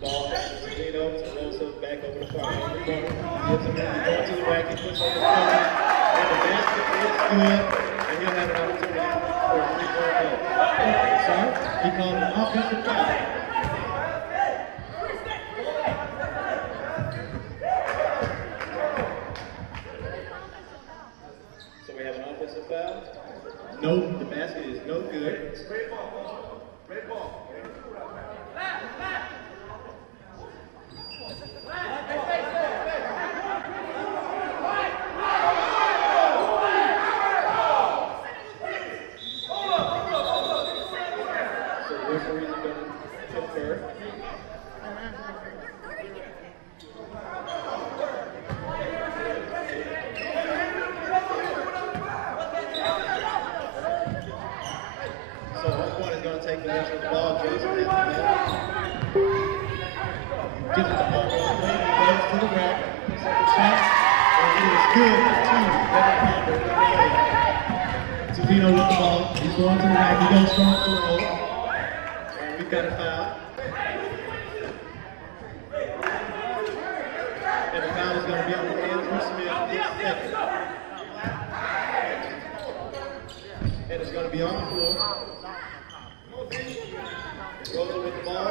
Ball to Zeno, to Rosa, back over the far corner. Gives him the ball to the rack, he puts on the corner. And the basket is good, and he'll have an opportunity for a 3-point goal. Sorry, he called an offensive foul. So we have an offensive foul. No, the basket is no good. Red ball. Red ball. So the referees are going to confer. So OnPoint is going to take possession of the ball. Johnson has the ball. Gives it the ball all the way. He goes to the rack. Puts up the shot. And it is good for 2. Zeno with the ball. He's going to the rack. He goes strong to the roll. And we've got a foul. And the foul is going to be on Andrew Smith, his second. And it's going to be on the floor. Rosa with the ball.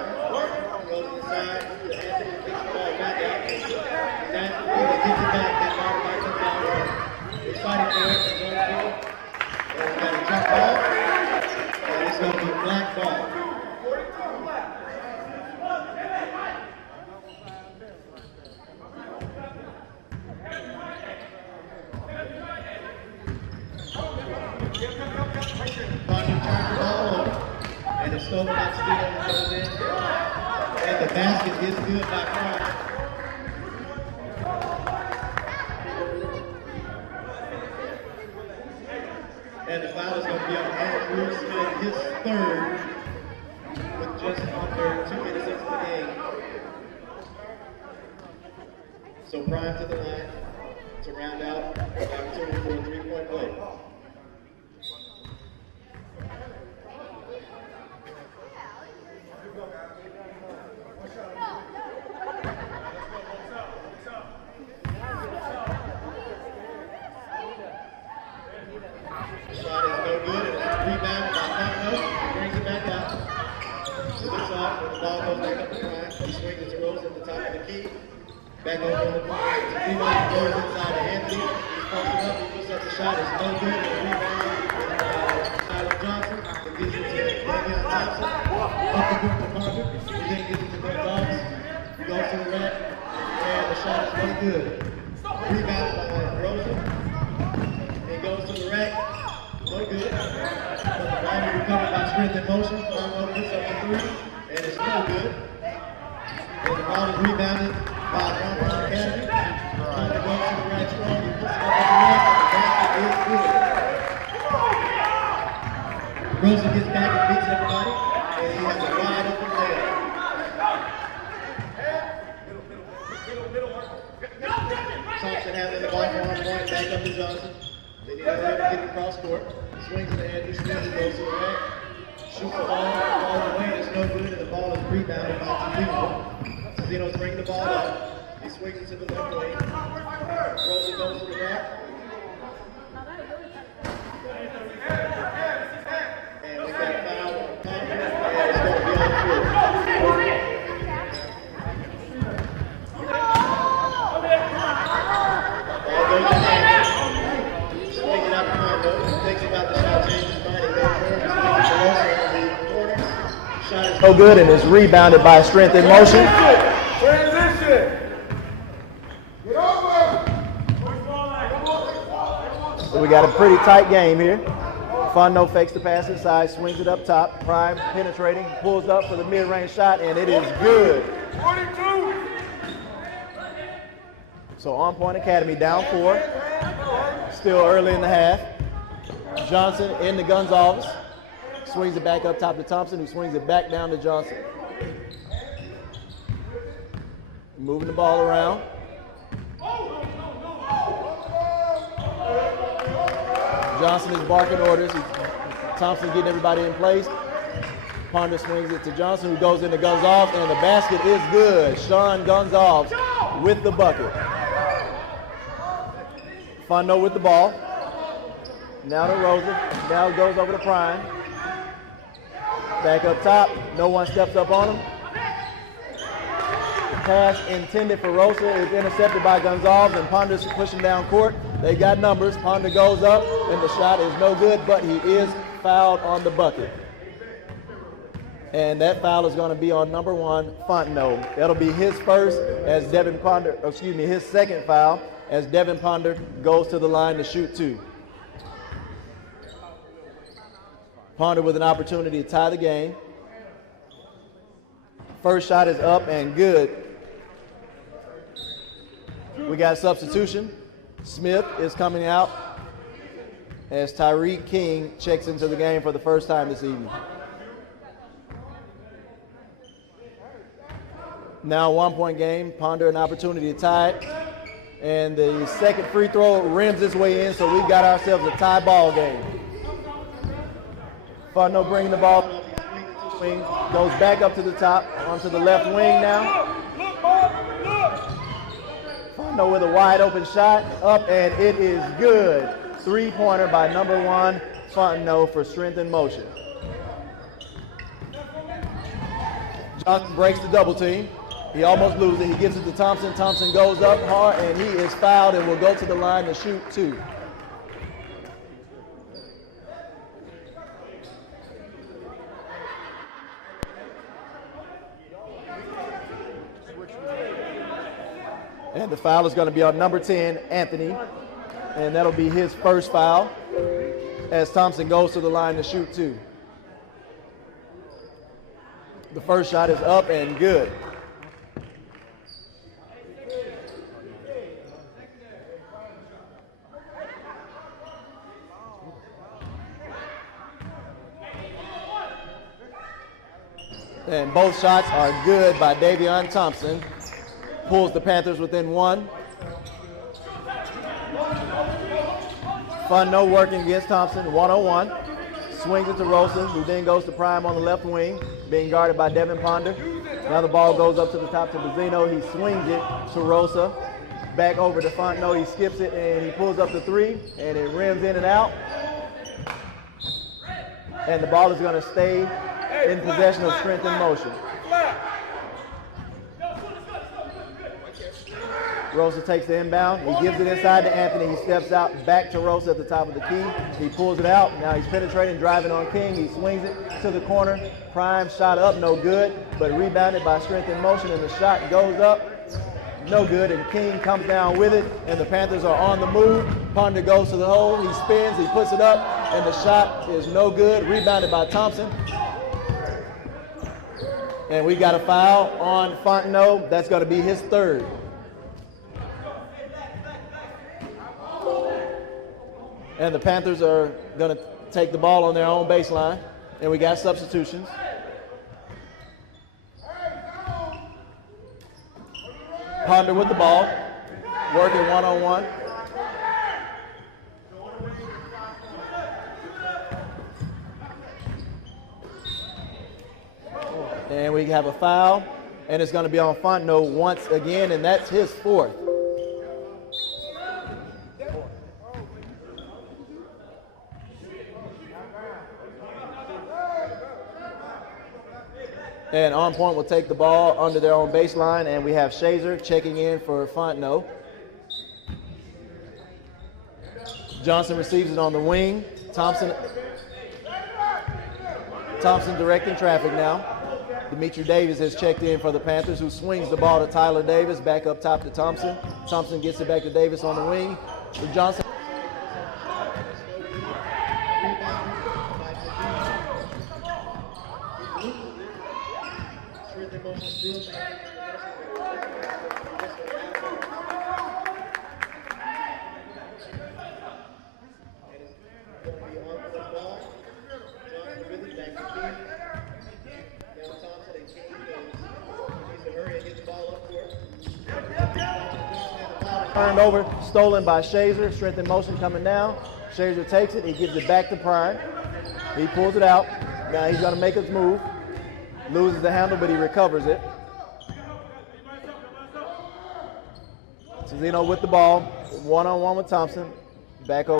Goes inside. Anthony kicks the ball back out. He's asking for it. Gets it back. Then Martin comes out. He's fighting for it. He's on the floor. And we got a jump ball. And it's going to be a black ball. Caution turns the ball over. And it's stolen by Steve and goes in. And the basket is good by Prime. And the foul is going to be on Andrew Smith, his third, with just under 2 minutes into the game. So Prime to the line to round out the opportunity for a 3-point play. Shot is no good, and it's rebounded by Conno. He brings it back out. To the shot, when the ball goes back up to Prime. He swings it to Rose at the top of the key. Back over on the corner. To Zeno, he goes inside to Anthony. He's posting up, he puts up the shot. It's no good, and a rebound. Tyler Johnson. It gives it to Davion Thompson. Up the court to Margaret. He then gives it to Gonzalez. He goes to the rack, and the shot is no good. Rebounded by Rosa. He goes to the rack. No good. But the ball is recovered by strength and motion. Conno puts up the 3, and it's no good. And the ball is rebounded by OnPoint Academy. Conno goes to the rack strong. He puts it up at the rack, and the basket is good. Rosa gets back and beats everybody, and he has a wide open layup. Thompson having the ball for OnPoint, back up to Johnson. They need to get across court. Swings it to Andrew Smith, he goes to the rack. Shoots the ball away, and it's no good, and the ball is rebounded by Zeno. Zeno's bringing the ball up. He swings it to the left wing. Rosa goes to the rack. And we got a foul on Conner, and it's going to be on the floor. Ball goes to Andrew. Swings it out to Conner. Thinks about the shot, changes his mind, and goes forward. No good, and is rebounded by strength in motion. Transition. Get over. So we got a pretty tight game here. Fondo fakes the pass inside, swings it up top. Prime penetrating, pulls up for the mid-range shot, and it is good. 42. So OnPoint Academy down 4. Still early in the half. Johnson in the Gonzalez. Swings it back up top to Thompson, who swings it back down to Johnson. Moving the ball around. Johnson is barking orders. Thompson getting everybody in place. Ponder swings it to Johnson, who goes into Gonzalez, and the basket is good. Sean Gonzalez with the bucket. Fondo with the ball. Now to Rosa. Now goes over to Prime. Back up top. No one steps up on him. The pass intended for Rosa is intercepted by Gonzalez, and Ponder's pushing down court. They got numbers. Ponder goes up, and the shot is no good, but he is fouled on the bucket. And that foul is going to be on number 1, Fontenot. That'll be his first as Devin Ponder, his second foul as Devin Ponder goes to the line to shoot 2. Ponder with an opportunity to tie the game. First shot is up and good. We got substitution. Smith is coming out as Tyreek King checks into the game for the first time this evening. Now 1-point game. Ponder an opportunity to tie it. And the second free throw rims its way in, so we've got ourselves a tie ball game. Fondo bringing the ball. Wing goes back up to the top, onto the left wing now. Fondo with a wide open shot, up, and it is good. 3-pointer by number 1, Fontenot for strength and motion. Johnson breaks the double team. He almost loses it. He gives it to Thompson. Thompson goes up hard, and he is fouled and will go to the line to shoot 2. And the foul is going to be on number 10, Anthony. And that'll be his first foul as Thompson goes to the line to shoot 2. The first shot is up and good. And both shots are good by Davion Thompson. Pulls the Panthers within 1. Fondo working against Thompson, 1-on-1. Swings it to Rosa, who then goes to Prime on the left wing, being guarded by Devin Ponder. Now the ball goes up to the top to Benzino. He swings it to Rosa. Back over to Fondo. He skips it, and he pulls up the 3, and it rims in and out. And the ball is going to stay in possession of strength and motion. Rosa takes the inbound. He gives it inside to Anthony. He steps out back to Rosa at the top of the key. He pulls it out. Now he's penetrating, driving on King. He swings it to the corner. Prime shot up, no good, but rebounded by strength and motion, and the shot goes up, no good, and King comes down with it, and the Panthers are on the move. Ponder goes to the hole. He spins. He puts it up, and the shot is no good, rebounded by Thompson. And we got a foul on Fontenot. That's going to be his third. And the Panthers are going to take the ball on their own baseline. And we got substitutions. Ponder with the ball, working 1-on-1. And we have a foul, and it's going to be on Fontenot once again, and that's his 4th. And OnPoint will take the ball under their own baseline, and we have Shazer checking in for Fontenot. Johnson receives it on the wing. Thompson directing traffic now. Demetri Davis has checked in for the Panthers, who swings the ball to Tyler Davis, back up top to Thompson. Thompson gets it back to Davis on the wing. So Johnson. Turned over, stolen by Shazer. Strength in motion coming down. Shazer takes it. He gives it back to Prime. He pulls it out. Now he's going to make his move. Loses the handle, but he recovers it. Zeno with the ball, one-on-one with Thompson. Back over.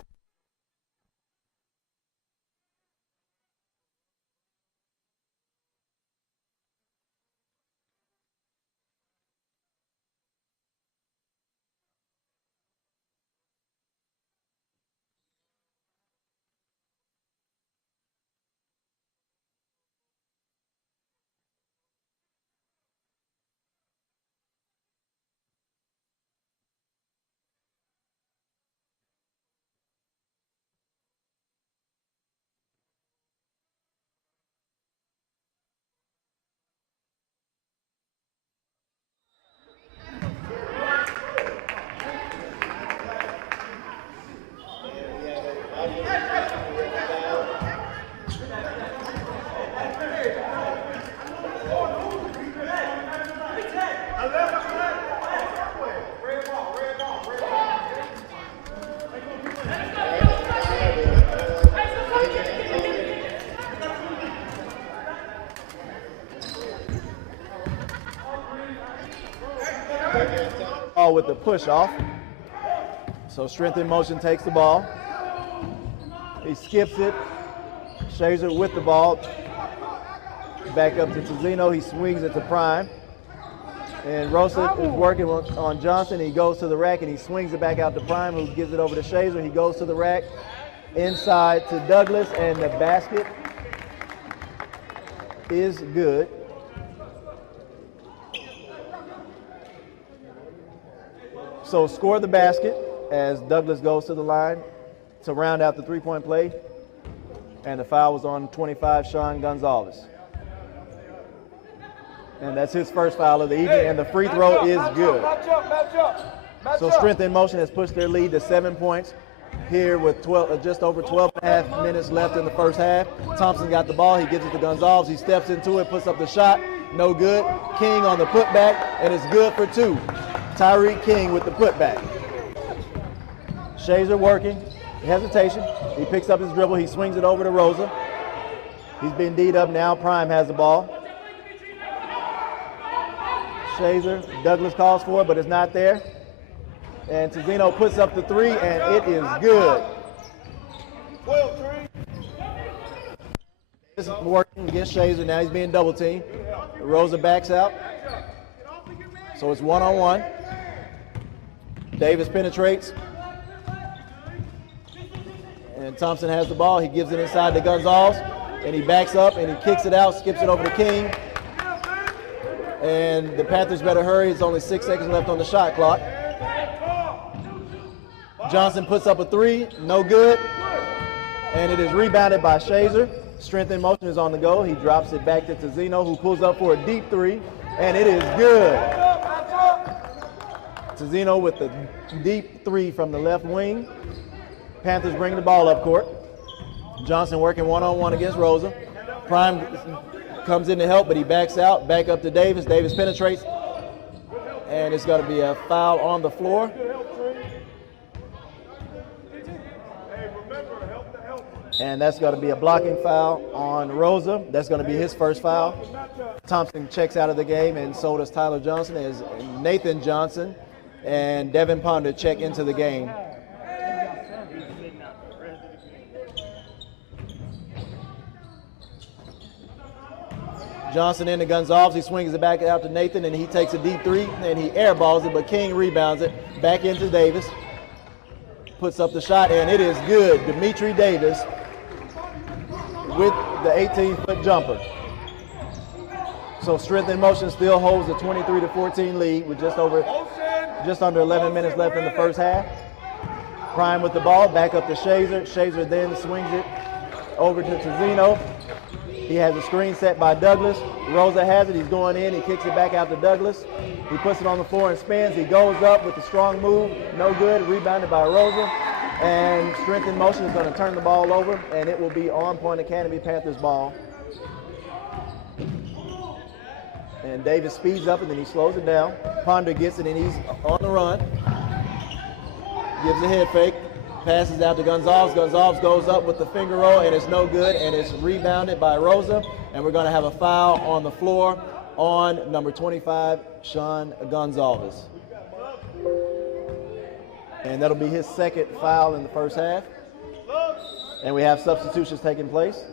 With the push off. So Strength in Motion takes the ball. He skips it. Shazer with the ball. Back up to Tizino. He swings it to Prime. And Rosa is working on Johnson. He goes to the rack and he swings it back out to Prime, who gives it over to Shazer. He goes to the rack. Inside to Douglas, and the basket is good. So score the basket as Douglas goes to the line to round out the three-point play. And the foul was on 25, Sean Gonzalez. And that's his first foul of the evening, and the free throw is good. So Strength in Motion has pushed their lead to 7 points here with just over 12 and a half minutes left in the first half. Thompson got the ball. He gives it to Gonzalez. He steps into it, puts up the shot. No good. King on the putback, and it's good for two. Tyreek King with the putback. Shazer working. Hesitation. He picks up his dribble. He swings it over to Rosa. He's been D'd up now. Prime has the ball. Shazer. Douglas calls for it, but it's not there. And Tizino puts up the three, and it is good. This is working against Shazer. Now he's being double teamed. Rosa backs out. So it's one-on-one. Davis penetrates. And Thompson has the ball. He gives it inside to Gonzalez. And he backs up and he kicks it out, skips it over to King. And the Panthers better hurry. It's only 6 seconds left on the shot clock. Johnson puts up a three, no good. And it is rebounded by Shazer. Strength in Motion is on the go. He drops it back to Tizino, who pulls up for a deep three. And it is good. Tizino with the deep three from the left wing. Panthers bring the ball up court. Johnson working one-on-one against Rosa. Prime comes in to help, but he backs out. Back up to Davis. Davis penetrates. And it's going to be a foul on the floor. And that's going to be a blocking foul on Rosa. That's going to be his first foul. Thompson checks out of the game, and so does Tyler Johnson, as Nathan Johnson and Devin Ponder check into the game. Johnson into Gonzalez. He swings it back out to Nathan, and he takes a deep three, and he airballs it, but King rebounds it back into Davis. Puts up the shot, and it is good. Dimitri Davis with the 18-foot jumper. So Strength in Motion still holds a 23-14 lead with just under 11 minutes left in the first half. Prime with the ball, back up to Shazer. Shazer then swings it over to Tizino. He has a screen set by Douglas. Rosa has it. He's going in. He kicks it back out to Douglas. He puts it on the floor and spins. He goes up with a strong move. No good. Rebounded by Rosa. And Strength in Motion is going to turn the ball over, and it will be OnPoint Academy Panthers ball. And Davis speeds up, and then he slows it down. Ponder gets it, and he's on the run. Gives a head fake. Passes out to Gonzalez. Gonzalez goes up with the finger roll, and it's no good, and it's rebounded by Rosa. and we're going to have a foul on the floor on number 25, Sean Gonzalez. And that'll be his second foul in the first half. And we have substitutions taking place.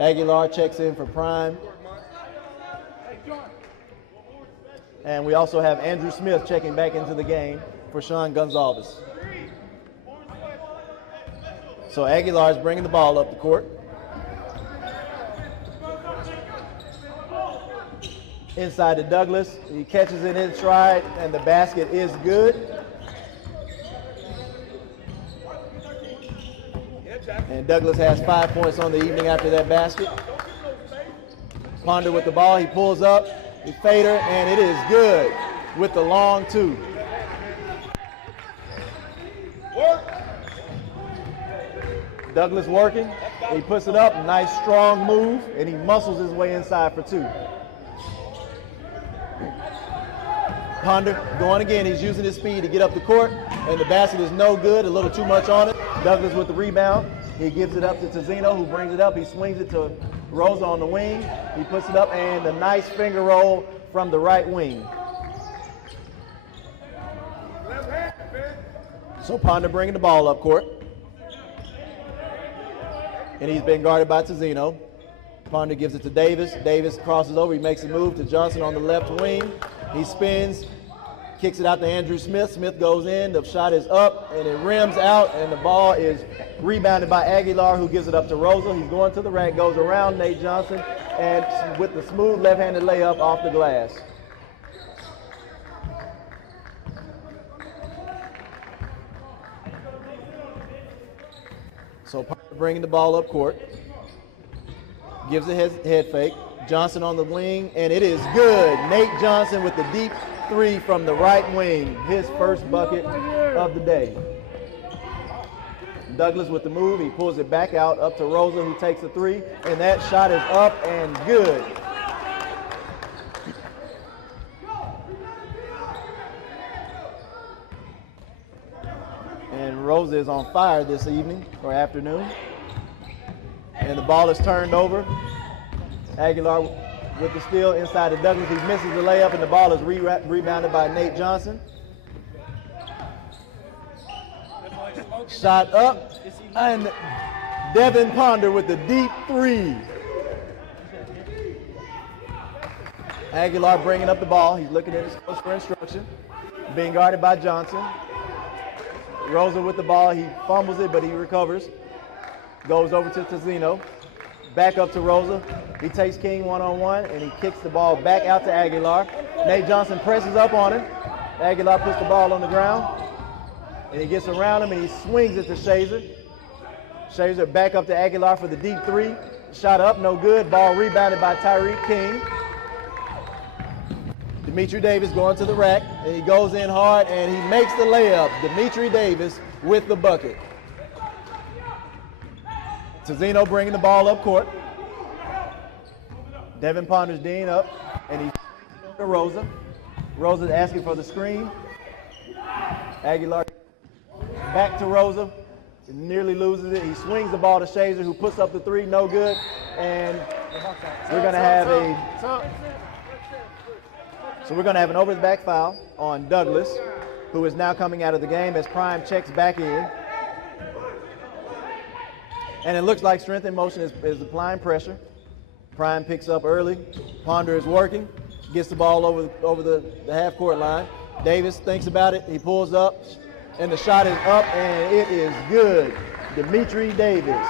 Aguilar checks in for Prime. And we also have Andrew Smith checking back into the game for Sean Gonzalez. So Aguilar is bringing the ball up the court. Inside to Douglas. He catches it in stride, and the basket is good. And Douglas has 5 points on the evening after that basket. Ponder with the ball. He pulls up. He fader, and it is good with the long two. Douglas working. He puts it up. Nice strong move, and he muscles his way inside for two. Ponder going again. He's using his speed to get up the court, and the basket is no good. A little too much on it. Douglas with the rebound. He gives it up to Tizino, who brings it up. He swings it to Rosa on the wing. He puts it up, and a nice finger roll from the right wing. So Ponder bringing the ball up court. And he's been guarded by Tizino. Ponder gives it to Davis. Davis crosses over. He makes a move to Johnson on the left wing. He spins, kicks it out to Andrew Smith. Smith goes in. The shot is up, and it rims out, and the ball is rebounded by Aguilar, who gives it up to Rosa. He's going to the rack, goes around Nate Johnson, and with the smooth left-handed layup off the glass. So bringing the ball up court. Gives a head fake. Johnson on the wing, and it is good. Nate Johnson with the deep three from the right wing. His first bucket of the day. Douglas with the move. He pulls it back out up to Rosa, who takes a three, and that shot is up and good. And Rosa is on fire this evening or afternoon. And the ball is turned over. Aguilar with the steal inside to Douglas. He misses the layup, and the ball is rebounded by Nate Johnson. Shot up, and Devin Ponder with the deep three. Aguilar bringing up the ball. He's looking at his coach for instruction. Being guarded by Johnson. Rosa with the ball. He fumbles it, but he recovers. Goes over to Tizino. Back up to Rosa. He takes King one-on-one, and he kicks the ball back out to Aguilar. Nate Johnson presses up on him. Aguilar puts the ball on the ground, and he gets around him, and he swings it to Shazer. Shazer back up to Aguilar for the deep three. Shot up, no good. Ball rebounded by Tyreek King. Dimitri Davis going to the rack, and he goes in hard, and he makes the layup. Dimitri Davis with the bucket. Tizino bringing the ball up court. Devin Ponder's Dean up, and he's to Rosa. Rosa's asking for the screen. Aguilar back to Rosa. Nearly loses it. He swings the ball to Shazer, who puts up the three, no good. And we're going to have an over the back foul on Douglas, who is now coming out of the game as Prime checks back in. And it looks like Strength in Motion is applying pressure. Prime picks up early. Ponder is working. Gets the ball over the half-court line. Davis thinks about it. He pulls up, and the shot is up, and it is good. Dimitri Davis.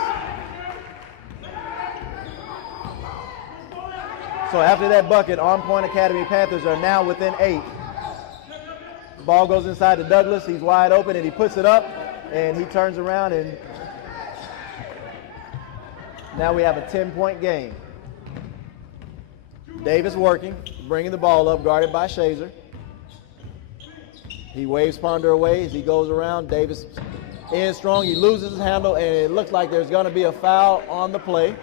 So after that bucket, OnPoint Academy Panthers are now within 8. Ball goes inside to Douglas. He's wide open, and he puts it up, and he turns around, and now we have a 10-point game. Davis working, bringing the ball up, guarded by Shazer. He waves Ponder away as he goes around. Davis in strong. He loses his handle, and it looks like there's going to be a foul on the play.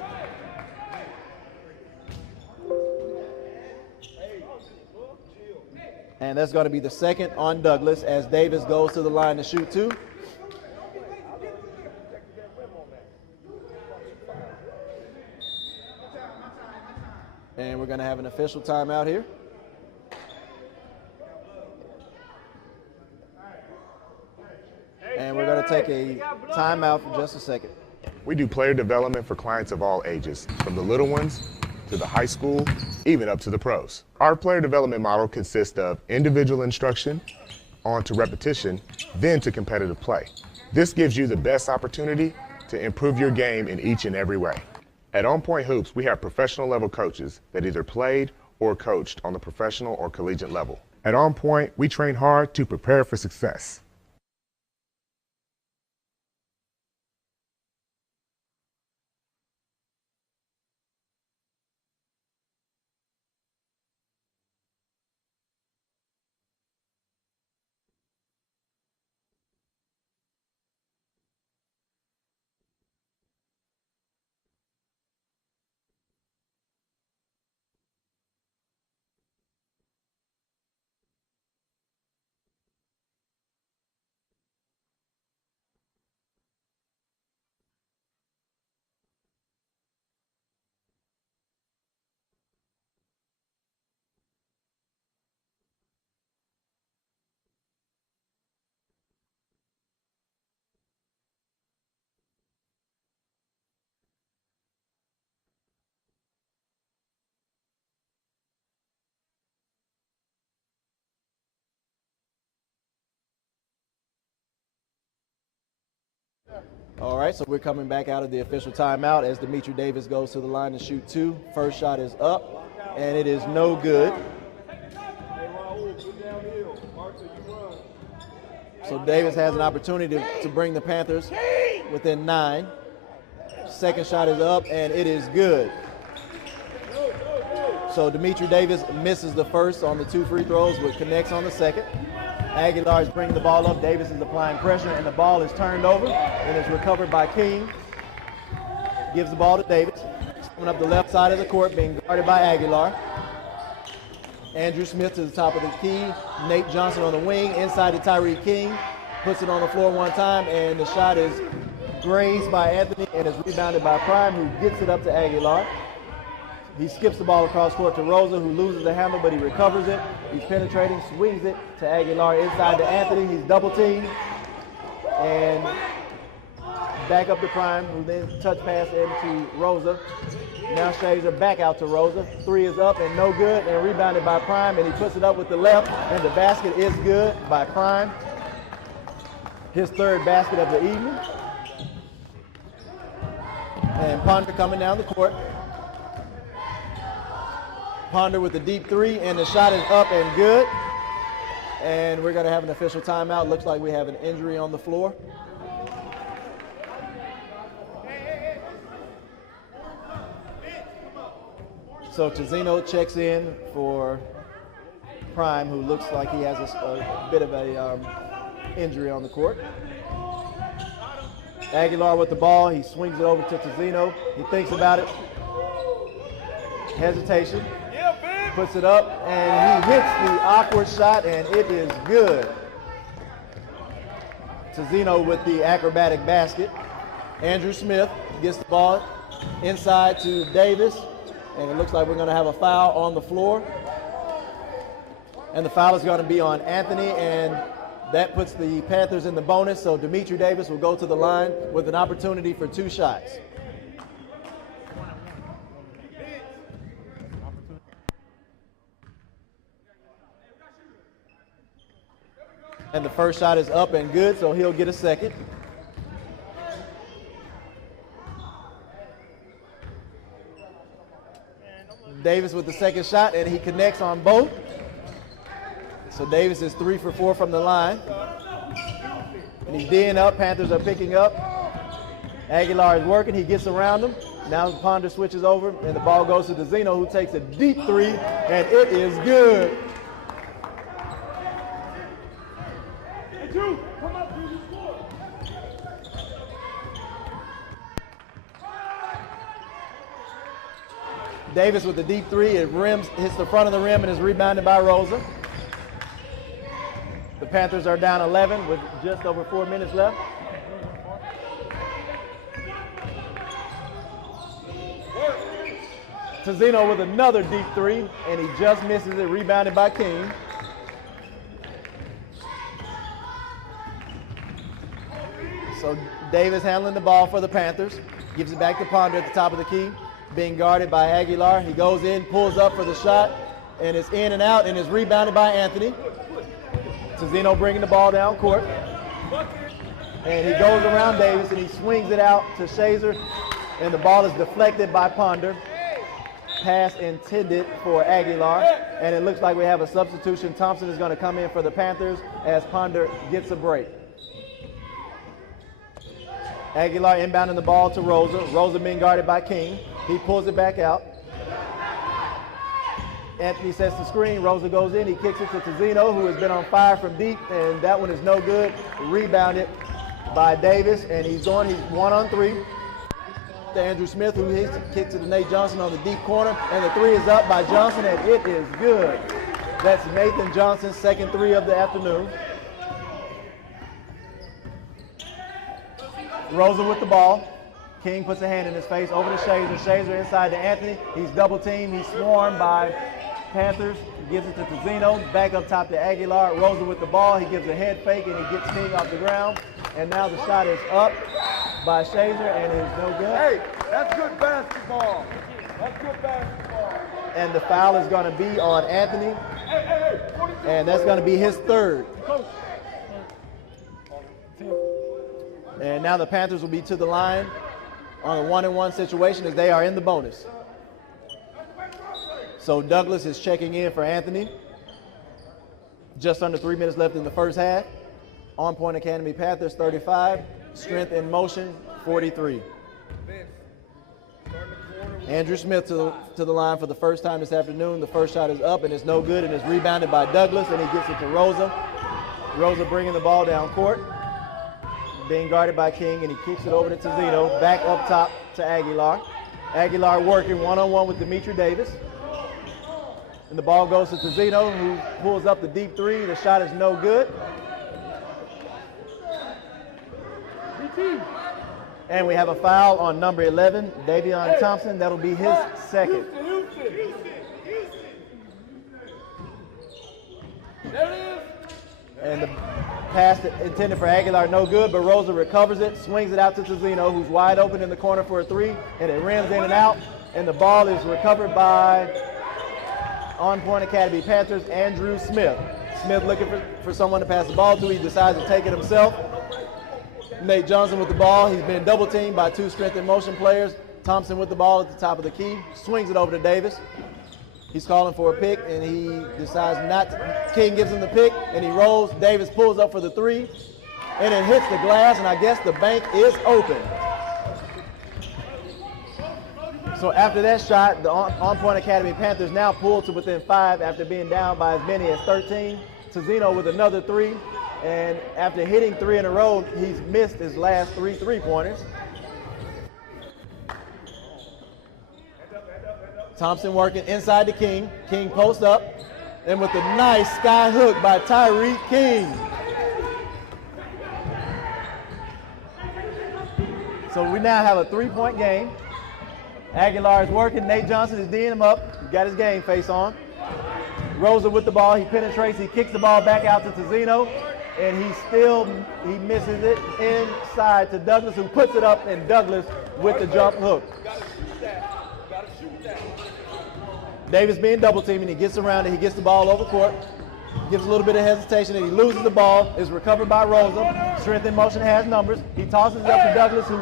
And that's going to be the second on Douglas as Davis goes to the line to shoot two. going to have an official timeout here. And we're going to take a timeout for just a second. We do player development for clients of all ages, from the little ones to the high school, even up to the pros. Our player development model consists of individual instruction, on to repetition, then to competitive play. This gives you the best opportunity to improve your game in each and every way. At OnPoint Hoops, we have professional level coaches that either played or coached on the professional or collegiate level. At OnPoint, we train hard to prepare for success. All right, so we're coming back out of the official timeout as Dimitri Davis goes to the line to shoot two. First shot is up, and it is no good. So Davis has an opportunity to bring the Panthers within 9. Second shot is up, and it is good. So Dimitri Davis misses the first on the 2 free throws, but connects on the second. Aguilar is bringing the ball up. Davis is applying pressure, and the ball is turned over and is recovered by King. Gives the ball to Davis. Coming up the left side of the court, being guarded by Aguilar. Andrew Smith to the top of the key. Nate Johnson on the wing, inside to Tyree King. Puts it on the floor one time, and the shot is grazed by Anthony and is rebounded by Prime, who gets it up to Aguilar. He skips the ball across court to Rosa, who loses the handle, but he recovers it. He's penetrating, swings it to Aguilar, inside to Anthony. He's double teamed. And back up to Prime, who then touch pass into Rosa. Now Shazer back out to Rosa. 3 is up and no good, and rebounded by Prime, and he puts it up with the left, and the basket is good by Prime. His 3rd basket of the evening. And Ponder coming down the court. Ponder with the deep 3, and the shot is up and good. And we're going to have an official timeout. Looks like we have an injury on the floor. So Tizino checks in for Prime, who looks like he has a bit of a injury on the court. Aguilar with the ball. He swings it over to Tizino. He thinks about it. Hesitation. Puts it up, and he hits the awkward shot, and it is good. Tizino with the acrobatic basket. Andrew Smith gets the ball inside to Davis, and it looks like we're going to have a foul on the floor. And the foul is going to be on Anthony, and that puts the Panthers in the bonus, so Dimitri Davis will go to the line with an opportunity for 2 shots. And the first shot is up and good, so he'll get a second. Davis with the second shot, and he connects on both. So Davis is 3 for 4 from the line. And he's D'ing up. Panthers are picking up. Aguilar is working. He gets around him. Now Ponder switches over, and the ball goes to Tizino, who takes a deep 3, and it is good. Davis with the deep 3, it hits the front of the rim and is rebounded by Rosa. The Panthers are down 11 with just over 4 minutes left. Tizino with another deep three, and he just misses it, rebounded by King. So Davis handling the ball for the Panthers. Gives it back to Ponder at the top of the key. Being guarded by Aguilar. He goes in, pulls up for the shot, and it's in and out, and is rebounded by Anthony. Tizino bringing the ball down court. And he goes around Davis, and he swings it out to Shazer, and the ball is deflected by Ponder. Pass intended for Aguilar, and it looks like we have a substitution. Thompson is going to come in for the Panthers as Ponder gets a break. Aguilar inbounding the ball to Rosa. Rosa being guarded by King. He pulls it back out. Anthony sets the screen. Rosa goes in. He kicks it to Tizino, who has been on fire from deep, and that one is no good. Rebounded by Davis, and he's 1-on-3. To Andrew Smith, who kicks it to Nate Johnson on the deep corner, and the three is up by Johnson, and it is good. That's Nathan Johnson's second three of the afternoon. Rosa with the ball. King puts a hand in his face over to Shazer. Shazer inside to Anthony. He's double teamed. He's swarmed by Panthers. He gives it to Tizino. Back up top to Aguilar. Rosa with the ball. He gives a head fake and he gets King off the ground. And now the shot is up by Shazer and it is no good. Hey, that's good basketball. That's good basketball. And the foul is going to be on Anthony. And that's going to be his third. And now the Panthers will be to the line on a 1-on-1 situation as they are in the bonus. So Douglas is checking in for Anthony. Just under 3 minutes left in the first half. OnPoint Academy Panthers 35, Strength in Motion 43. Andrew Smith to the line for the first time this afternoon. The first shot is up and it's no good and it's rebounded by Douglas and he gets it to Rosa. Rosa bringing the ball down court. Being guarded by King, and he kicks it over to Tizino. Back up top to Aguilar. Aguilar working 1-on-1 with Demetri Davis. And the ball goes to Tizino, who pulls up the deep three. The shot is no good. And we have a foul on number 11, Davion Thompson. That'll be his second. And the pass intended for Aguilar, no good, but Rosa recovers it, swings it out to Tizino, who's wide open in the corner for a three, and it rims in and out, and the ball is recovered by OnPoint Academy Panthers, Andrew Smith. Smith looking for someone to pass the ball to. He decides to take it himself. Nate Johnson with the ball. He's been double teamed by two strength and motion players. Thompson with the ball at the top of the key, swings it over to Davis. He's calling for a pick, and he decides not to. King gives him the pick, and he rolls. Davis pulls up for the three, and it hits the glass, and I guess the bank is open. So after that shot, the OnPoint Academy Panthers now pull to within 5 after being down by as many as 13. Tizino with another three, and after hitting 3 in a row, he's missed his last 3 3-pointers. Thompson working inside the King. King posts up, and with a nice sky hook by Tyreek King. So we now have a 3-point game. Aguilar is working. Nate Johnson is D'ing him up. He got his game face on. Rosa with the ball. He penetrates. He kicks the ball back out to Tizino, and he misses it inside to Douglas, who puts it up, and Douglas with the jump hook. Davis being double teamed, and he gets around it. He gets the ball over court, gives a little bit of hesitation, and he loses the ball. Is recovered by Rosa. Strength in motion has numbers. He tosses it up to Douglas, who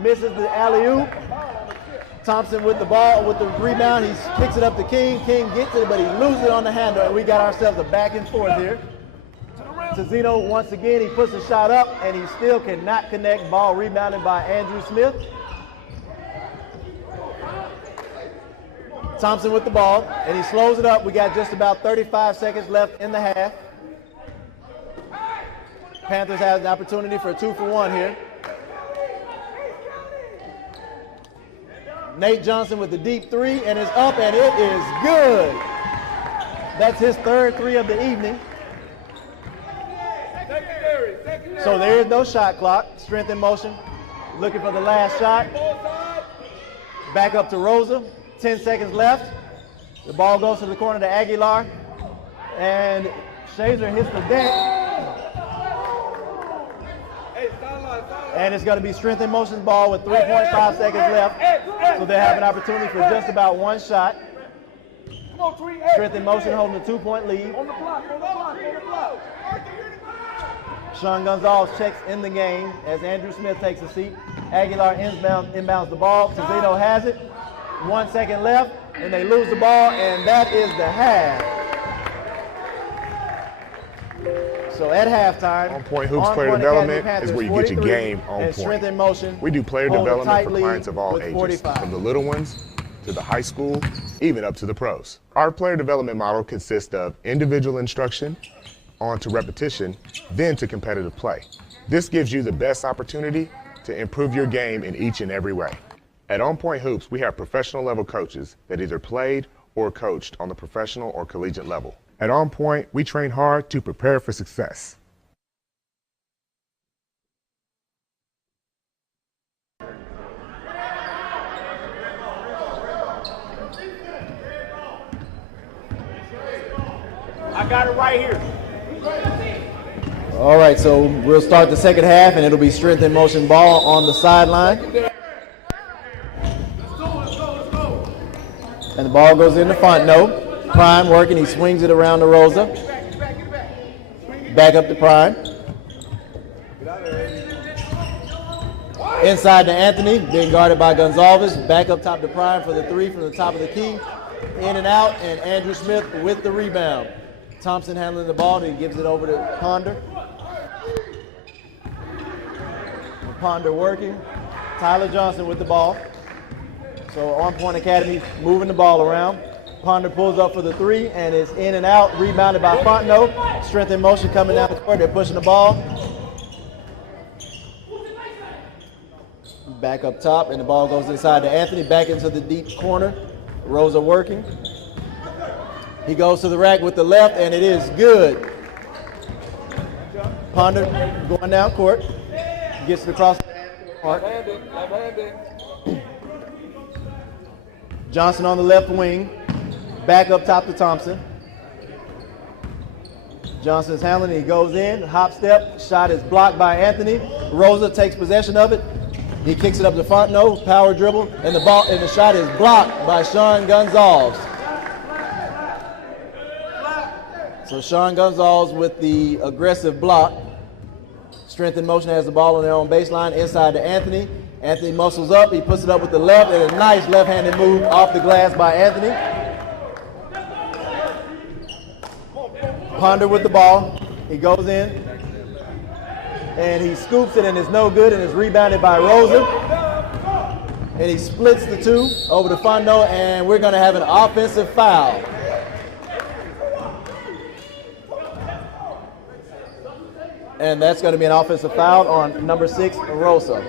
misses the alley-oop. Thompson with the ball, with the rebound. He kicks it up to King. King gets it, but he loses it on the handle, and we got ourselves a back and forth here. Tizino, once again, he puts the shot up, and he still cannot connect. Ball rebounded by Andrew Smith. Thompson with the ball, and he slows it up. We got just about 35 seconds left in the half. Panthers have an opportunity for a 2-for-1 here. Nate Johnson with the deep three, and it's up, and it is good. That's his third three of the evening. So there is no shot clock. Strength in motion. Looking for the last shot. Back up to Rosa. 10 seconds left. The ball goes to the corner to Aguilar. And Shazer hits the deck. And it's going to be strength in motion ball with 3.5 seconds left. So they have an opportunity for just about one shot. Strength in motion holding a 2-point lead. Sean Gonzalez checks in the game as Andrew Smith takes a seat. Aguilar inbounds the ball. Tizino has it. 1 second left, and they lose the ball, and that is the half. So at halftime, OnPoint Hoops player development Panthers, is where you get your game on and point. Strength in motion. We do player hold a development tight for lead clients of all with ages, 45. from the little ones to the high school, even up to the pros. Our player development model consists of individual instruction, on to repetition, then to competitive play. This gives you the best opportunity to improve your game in each and every way. At OnPoint Hoops, we have professional level coaches that either played or coached on the professional or collegiate level. At OnPoint, we train hard to prepare for success. I got it right here. All right, so we'll start the second half, and it'll be strength in motion ball on the sideline. And the ball goes into Fontenot. Prime working, he swings it around to Rosa. Back up to Prime. Inside to Anthony, being guarded by Gonzalez. Back up top to Prime for the three from the top of the key. In and out, and Andrew Smith with the rebound. Thompson handling the ball, and he gives it over to Ponder. Ponder working. Tyler Johnson with the ball. So OnPoint Academy moving the ball around. Ponder pulls up for the three, and it's in and out, rebounded by Fontenot. Strength in motion coming down the court. They're pushing the ball. Back up top, and the ball goes inside to Anthony, back into the deep corner. Rosa working. He goes to the rack with the left, and it is good. Ponder going down court. Gets it across the court. Johnson on the left wing. Back up top to Thompson. Johnson's handling, he goes in, hop step, shot is blocked by Anthony. Rosa takes possession of it. He kicks it up to Fontenot, power dribble, and the shot is blocked by Sean Gonzalez. So Sean Gonzalez with the aggressive block. Strength in motion has the ball on their own baseline, inside to Anthony. Anthony muscles up, he puts it up with the left, and a nice left-handed move off the glass by Anthony. Ponder with the ball, he goes in, and he scoops it, and it's no good, and it's rebounded by Rosa. And he splits the two over to Fontenot, and we're gonna have an offensive foul. And that's going to be an offensive foul on number 6, Rosa.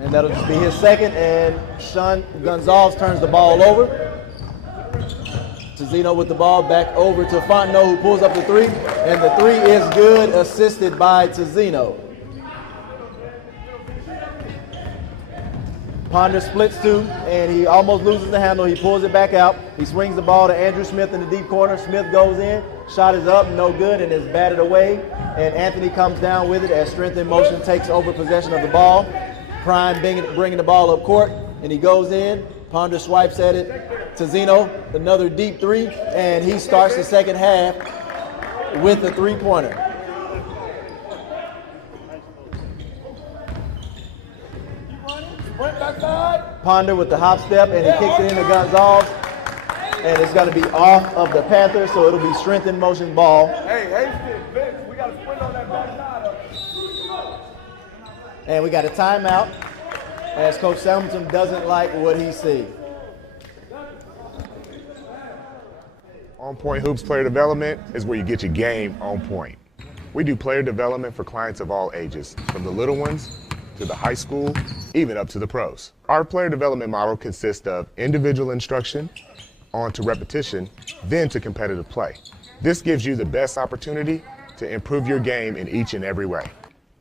And that'll just be his second, and Sean Gonzalez turns the ball over. Tizino with the ball back over to Fontenot, who pulls up the three, and the three is good, assisted by Tizino. Ponder splits two, and he almost loses the handle. He pulls it back out. He swings the ball to Andrew Smith in the deep corner. Smith goes in. Shot is up, no good, and is batted away. And Anthony comes down with it as strength in motion takes over possession of the ball. Prime bringing the ball up court, and he goes in. Ponder swipes at it. Tizino, another deep three, and he starts the second half with a three-pointer. Ponder with the hop step, and he kicks it into Gonzalez, and it's going to be off of the Panthers, so it'll be strength in motion ball. Vince, we got to sprint on that back side. And we got a timeout as Coach Selmington doesn't like what he sees. OnPoint Hoops player development is where you get your game on point. We do player development for clients of all ages, from the little ones to the high school, even up to the pros. Our player development model consists of individual instruction, on to repetition, then to competitive play. This gives you the best opportunity to improve your game in each and every way.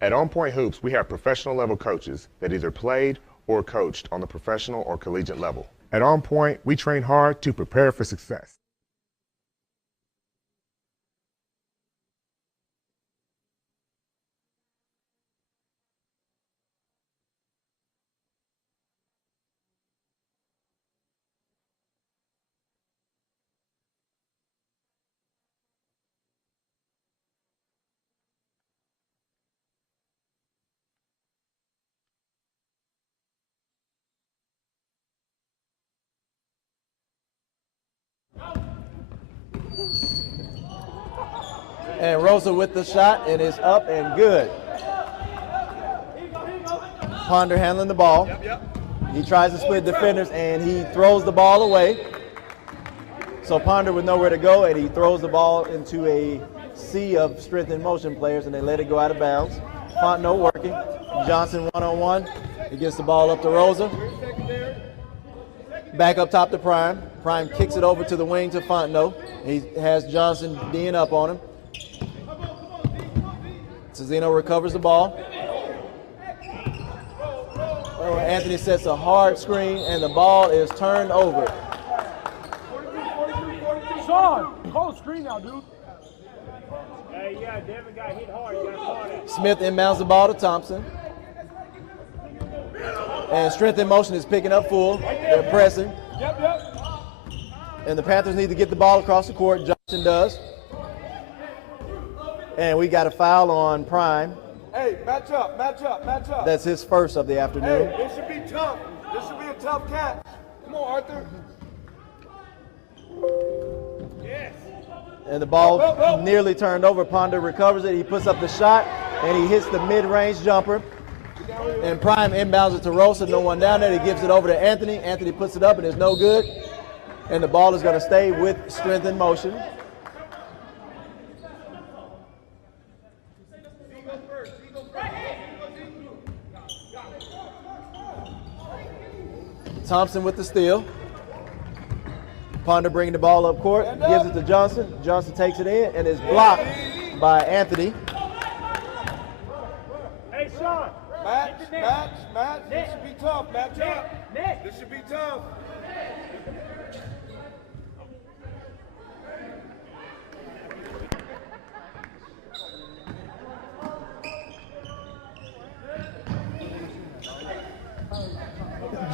At OnPoint Hoops, we have professional level coaches that either played or coached on the professional or collegiate level. At OnPoint, we train hard to prepare for success. And Rosa with the shot, and it's up and good. Ponder handling the ball. He tries to split defenders, and he throws the ball away. So Ponder with nowhere to go, and he throws the ball into a sea of strength and motion players, and they let it go out of bounds. Fontenot working. Johnson one-on-one. He gets the ball up to Rosa. Back up top to Prime. Prime kicks it over to the wing to Fontenot. He has Johnson D'ing up on him. Cezino recovers the ball. Oh, Anthony sets a hard screen, and the ball is turned over. Sean, call screen now, dude. Hey, yeah, Devin got hit hard. You got to call that. Smith inbounds the ball to Thompson. And strength in motion is picking up full. They're pressing. Yep. And the Panthers need to get the ball across the court. Johnson does. And we got a foul on Prime. Hey, match up. That's his first of the afternoon. Hey, this should be tough. This should be a tough catch. Come on, Arthur. Yes. And the ball nearly turned over. Ponder recovers it. He puts up the shot, and he hits the mid-range jumper. And Prime inbounds it to Rosa. No one down there. He gives it over to Anthony. Anthony puts it up, and it's no good. And the ball is going to stay with strength in motion. Thompson with the steal. Ponder bringing the ball up court, gives it to Johnson. Johnson takes it in and is blocked by Anthony. Hey, Sean. Match. This should be tough. Match up. This should be tough.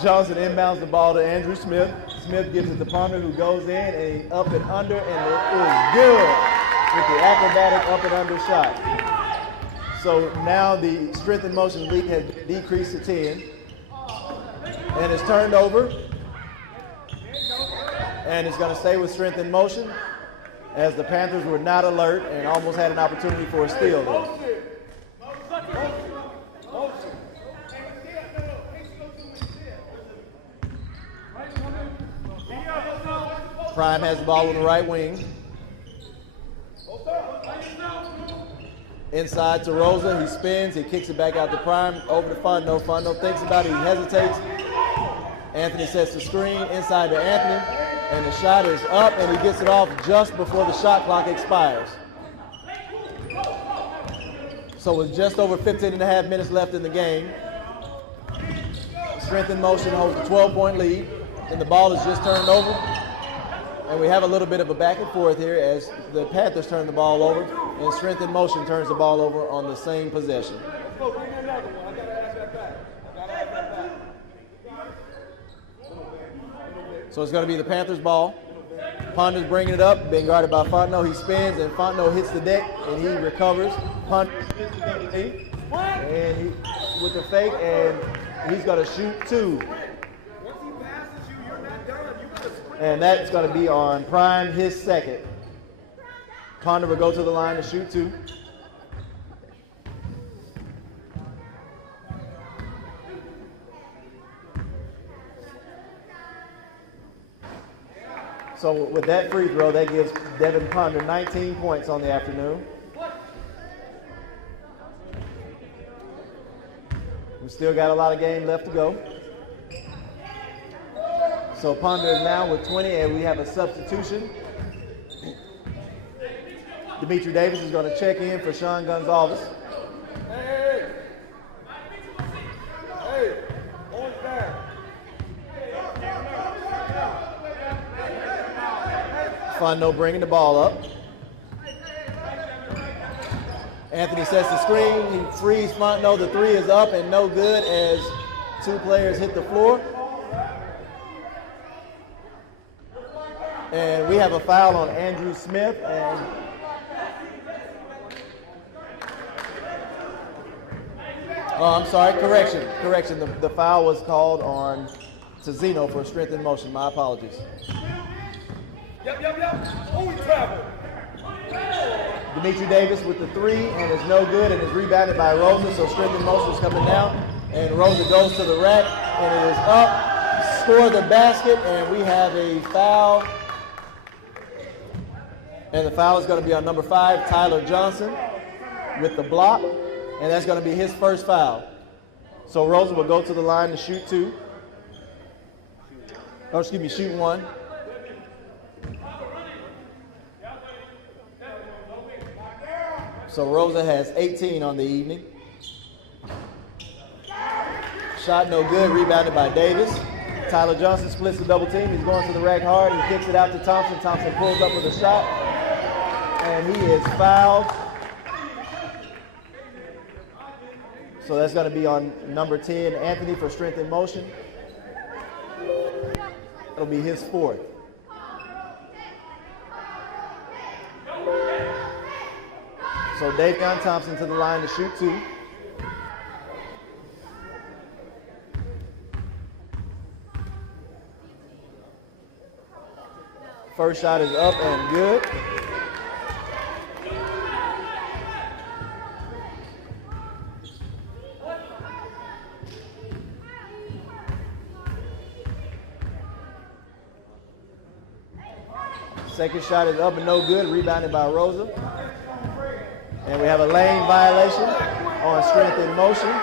Johnson inbounds the ball to Andrew Smith. Smith gives it to Ponder, who goes in and he up and under, and it is good with the acrobatic up and under shot. So now the strength and motion lead has decreased to 10. And it's turned over. And it's going to stay with strength and motion as the Panthers were not alert and almost had an opportunity for a steal there. Prime has the ball on the right wing. Inside to Rosa, he spins, he kicks it back out to Prime, over to Fontenot. Fontenot thinks about it, he hesitates. Anthony sets the screen inside to Anthony, and the shot is up, and he gets it off just before the shot clock expires. So with just over 15 and a half minutes left in the game, strength in motion holds a 12-point lead, and the ball is just turned over. And we have a little bit of a back and forth here as the Panthers turn the ball over and strength in motion turns the ball over on the same possession. Let's go, bring me another one. I gotta have that back. So it's going to be the Panthers' ball. Ponder's bringing it up, being guarded by Fontenot. He spins, and Fontenot hits the deck, and he recovers. Ponder and he with the fake, and he's going to shoot two. And that's going to be on Prime, his second. Ponder will go to the line to shoot two. So with that free throw, that gives Devin Ponder 19 points on the afternoon. We still got a lot of game left to go. So Ponder is now with 20, and we have a substitution. Dimitri Davis is going to check in for Sean Gonzalez. Fondo bringing the ball up. Anthony sets the screen. He frees Fondo. The three is up and no good as two players hit the floor. And we have a foul on Andrew Smith. And oh, I'm sorry, correction. The foul was called on Tizino for strength in motion. My apologies. Oh, we travel. Dimitri Davis with the three and is no good and is rebounded by Rosa, so strength in motion is coming down. And Rosa goes to the rack and it is up. Score the basket and we have a foul. And the foul is going to be on number 5, Tyler Johnson, with the block. And that's going to be his first foul. So Rosa will go to the line to shoot 2. Oh, excuse me, shoot 1. So Rosa has 18 on the evening. Shot no good, rebounded by Davis. Tyler Johnson splits the double team. He's going to the rack hard. He kicks it out to Thompson. Thompson pulls up with a shot. And he is fouled. So that's going to be on number 10, Anthony, for strength in motion. That'll be his 4th. So Davion Thompson to the line to shoot 2. First shot is up and good. Second shot is up and no good, rebounded by Rosa. And we have a lane violation on strength in motion.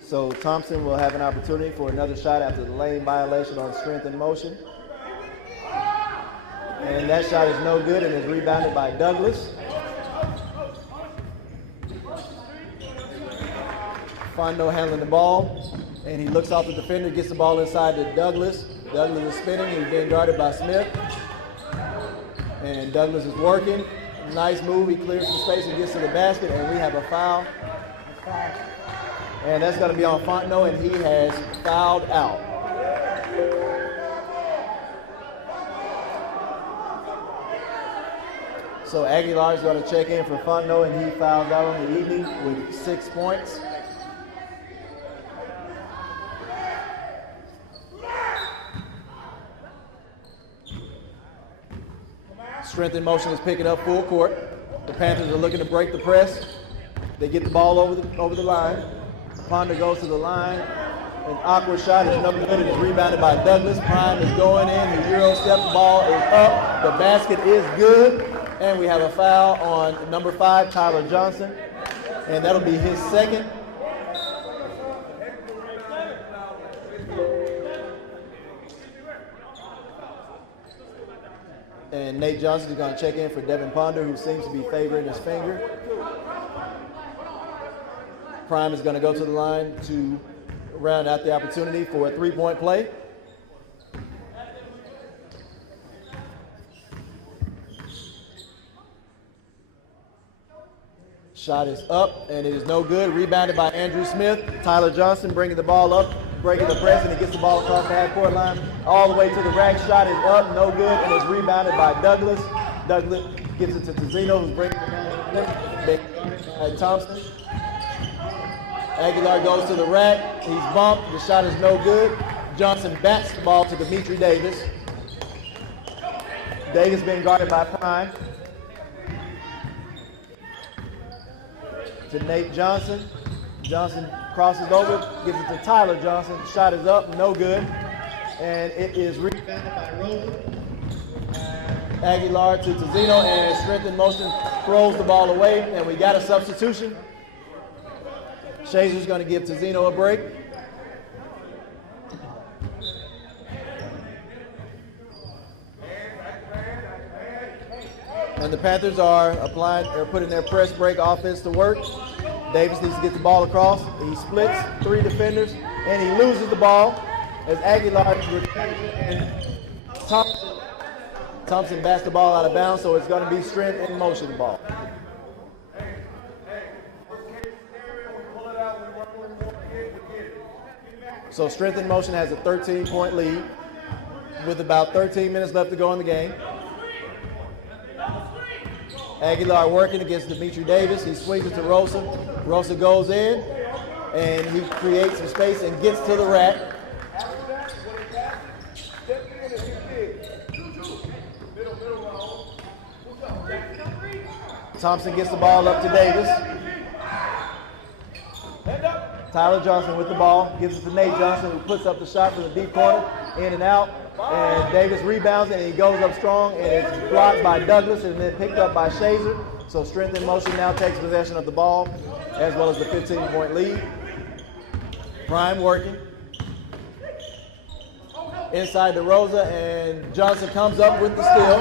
So Thompson will have an opportunity for another shot after the lane violation on strength in motion. And that shot is no good and is rebounded by Douglas. Fondo handling the ball, and he looks off the defender, gets the ball inside to Douglas. Douglas is spinning, he's being guarded by Smith. And Douglas is working. Nice move, he clears some space and gets to the basket, and we have a foul. And that's going to be on Fondo, and he has fouled out. So Aguilar is going to check in for Fondo, and he fouled out on the evening with 6 points. Strength in motion is picking up full court. The Panthers are looking to break the press. They get the ball over the line. Ponder goes to the line. An awkward shot is no good and is rebounded by Douglas. Prime is going in. The Euro step ball is up. The basket is good. And we have a foul on number 5, Tyler Johnson. And that'll be his second. And Nate Johnson is going to check in for Devin Ponder, who seems to be favoring his finger. Prime is going to go to the line to round out the opportunity for a 3-point play. Shot is up, and it is no good. Rebounded by Andrew Smith. Tyler Johnson bringing the ball up, breaking the press, and he gets the ball across the half-court line all the way to the rack. Shot is up, no good, and is rebounded by Douglas. Douglas gives it to Tizino, who's bringing it down. Thompson. Aguilar goes to the rack. He's bumped. The shot is no good. Johnson bats the ball to Dimitri Davis. Davis being guarded by Prime. To Nate Johnson. Johnson crosses over, gives it to Tyler Johnson. Shot is up, no good. And it is rebounded by Rosa. Aguilar to Tizino, and strength in motion throws the ball away, and we got a substitution. Shazer's going to give Tizino a break. And the Panthers are putting their press break offense to work. Davis needs to get the ball across. He splits 3 defenders, and he loses the ball as Aguilar recovers it, and Thompson bats the ball out of bounds, so it's going to be strength and motion ball. So strength and motion has a 13-point lead with about 13 minutes left to go in the game. Aguilar working against Dimitri Davis. He swings it to Rosa. Rosa goes in, and he creates some space and gets to the rack. Thompson gets the ball up to Davis. Tyler Johnson with the ball, gives it to Nate Johnson, who puts up the shot from the deep corner, in and out. And Davis rebounds and he goes up strong, and it's blocked by Douglas and then picked up by Shazer. So strength and motion now takes possession of the ball, as well as the 15-point lead. Prime working. Inside to Rosa, and Johnson comes up with the steal,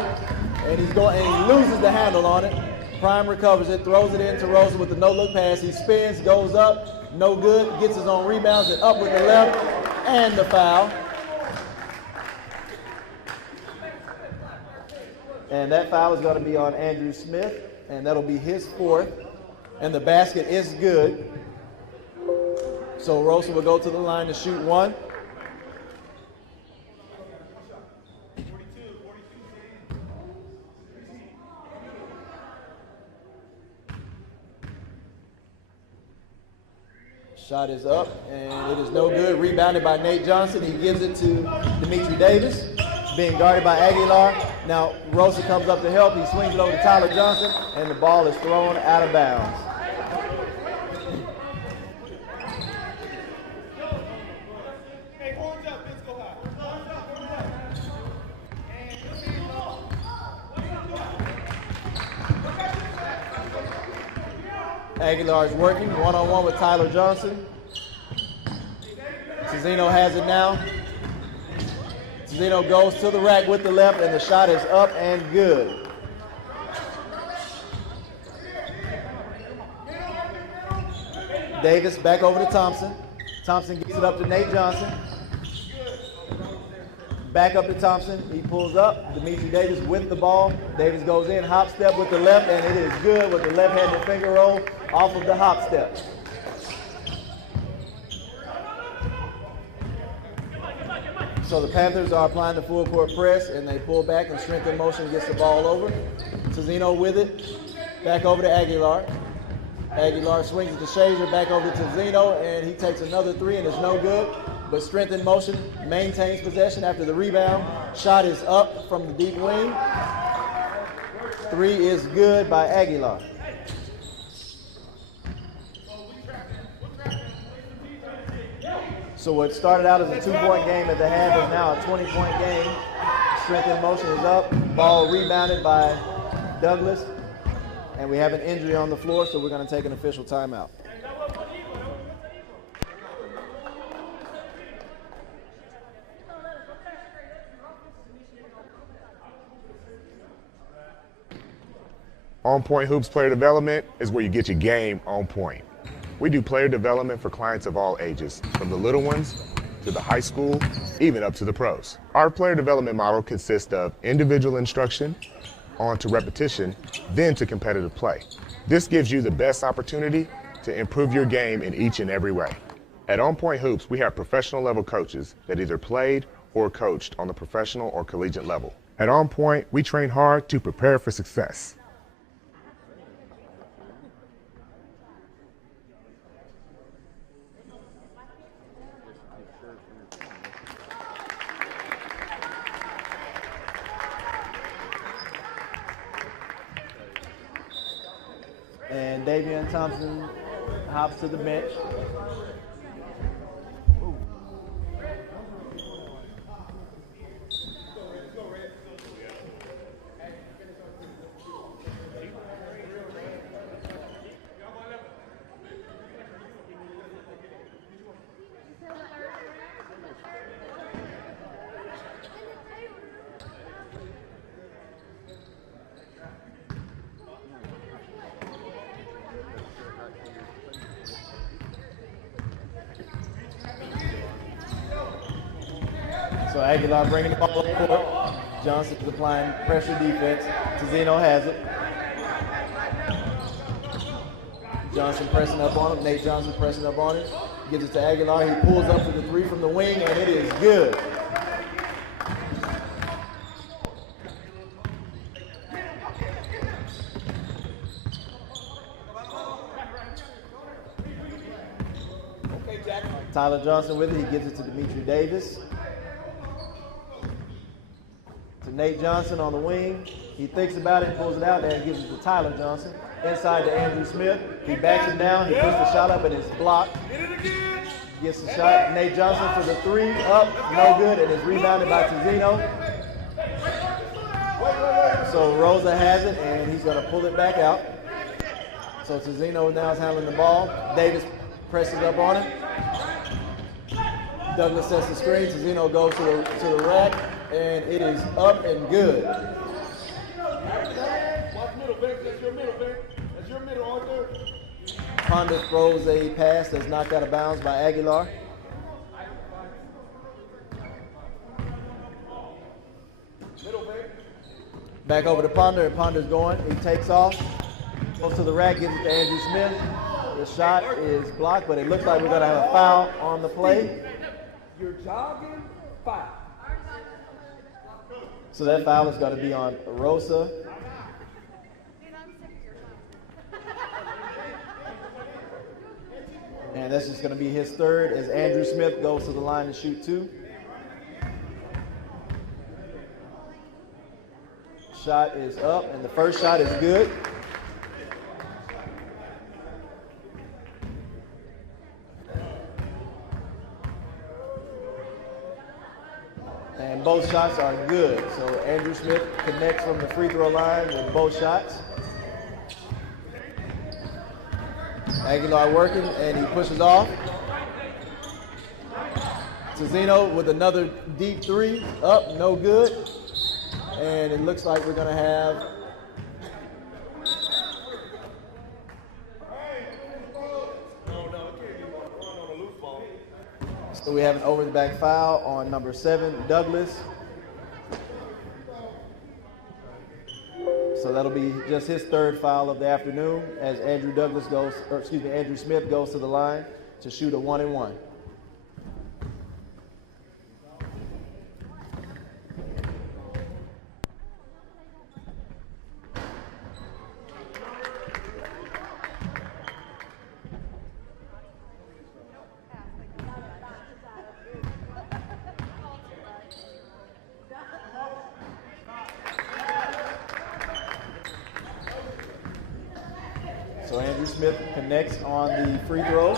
and he loses the handle on it. Prime recovers it, throws it into Rosa with the no-look pass. He spins, goes up, no good, gets his own rebounds, and up with the left, and the foul. And that foul is going to be on Andrew Smith, and that'll be his 4th. And the basket is good. So Rosa will go to the line to shoot 1. Shot is up, and it is no good. Rebounded by Nate Johnson. He gives it to Dimitri Davis, being guarded by Aguilar. Now Rosa comes up to help. He swings it over to Tyler Johnson, and the ball is thrown out of bounds. Aguilar is working one-on-one with Tyler Johnson. Tizino has it now. Tizino goes to the rack with the left, and the shot is up and good. Davis back over to Thompson. Thompson gets it up to Nate Johnson. Back up to Thompson. He pulls up. Dimitri Davis with the ball. Davis goes in, hop step with the left, and it is good with the left-handed finger roll off of the hop step. So the Panthers are applying the full court press, and they pull back, and strength and motion gets the ball over. Tizino with it. Back over to Aguilar. Aguilar swings it to Shazer, back over to Tizino, and he takes another 3, and it's no good. But strength and motion maintains possession after the rebound. Shot is up from the deep wing. 3 is good by Aguilar. So what started out as a 2-point game at the half is now a 20-point game. Strength and motion is up. Ball rebounded by Douglas. And we have an injury on the floor, so we're going to take an official timeout. OnPoint Hoops Player Development is where you get your game on point. We do player development for clients of all ages, from the little ones to the high school, even up to the pros. Our player development model consists of individual instruction, on to repetition, then to competitive play. This gives you the best opportunity to improve your game in each and every way. At OnPoint Hoops, we have professional level coaches that either played or coached on the professional or collegiate level. At OnPoint, we train hard to prepare for success. And Davion Thompson hops to the bench. So Aguilar bringing the ball up court. Johnson is applying pressure defense. Tizino has it. Johnson pressing up on him. Nate Johnson pressing up on him. Gives it to Aguilar. He pulls up for the three from the wing, and it is good. Tyler Johnson with it. He gives it to Dimitri Davis. To Nate Johnson on the wing. He thinks about it, pulls it out there, and gives it to Tyler Johnson. Inside to Andrew Smith. He backs him down. He puts the shot up, and it's blocked. Gets the shot. Nate Johnson for the three. Up. No good. And it's rebounded by Tizino. So Rosa has it, and he's going to pull it back out. So Tizino now is handling the ball. Davis presses up on him. Douglas sets the screen. Tizino goes to the rack, and it is up and good. Watch middle, Vic. That's your middle, Vic. That's your middle, Arthur. Honda throws a pass that's knocked out of bounds by Aguilar. Middle, Vic. Back over to Ponder, and Ponder's going. He takes off, goes to the rack, gives it to Andrew Smith. The shot is blocked, but it looks like we're going to have a foul on the play. You're jogging, foul. So that foul is going to be on Rosa. And that's just going to be his third as Andrew Smith goes to the line to shoot two. Shot is up, and the first shot is good. And both shots are good. So Andrew Smith connects from the free throw line with both shots. Aguilar working, and he pushes off. Tizino with another deep three. Up, no good. And it looks like we're going to have so we have an over the back foul on number 7, Douglas. So that'll be just his third foul of the afternoon as Andrew Smith goes to the line to shoot a 1-and-1. So Andrew Smith connects on the free throw.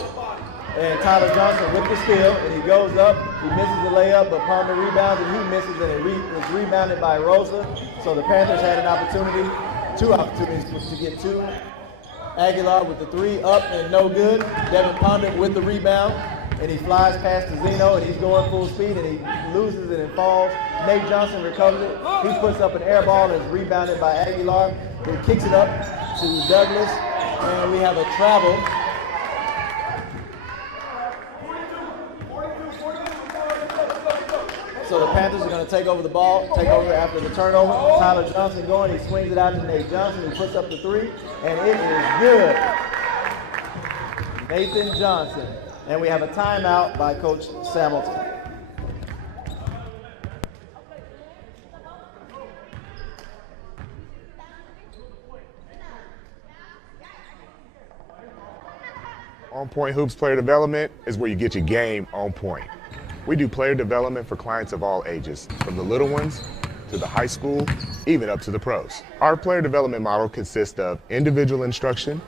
And Tyler Johnson with the steal, and he goes up. He misses the layup, but Palmer rebounds, and he misses, and it is rebounded by Rosa. So the Panthers had an opportunity, 2 opportunities to get 2. Aguilar with the 3, up and no good. Devin Ponder with the rebound, and he flies past Tizino, and he's going full speed, and he loses it and falls. Nate Johnson recovers it. He puts up an air ball, and it's rebounded by Aguilar. He kicks it up to Douglas. And we have a travel. So the Panthers are going to take over the ball, take over after the turnover. Tyler Johnson going, he swings it out to Nate Johnson, he puts up the 3, and it is good. Nathan Johnson. And we have a timeout by Coach Hamilton. OnPoint Hoops Player Development is where you get your game on point. We do player development for clients of all ages, from the little ones to the high school, even up to the pros. Our player development model consists of individual instruction,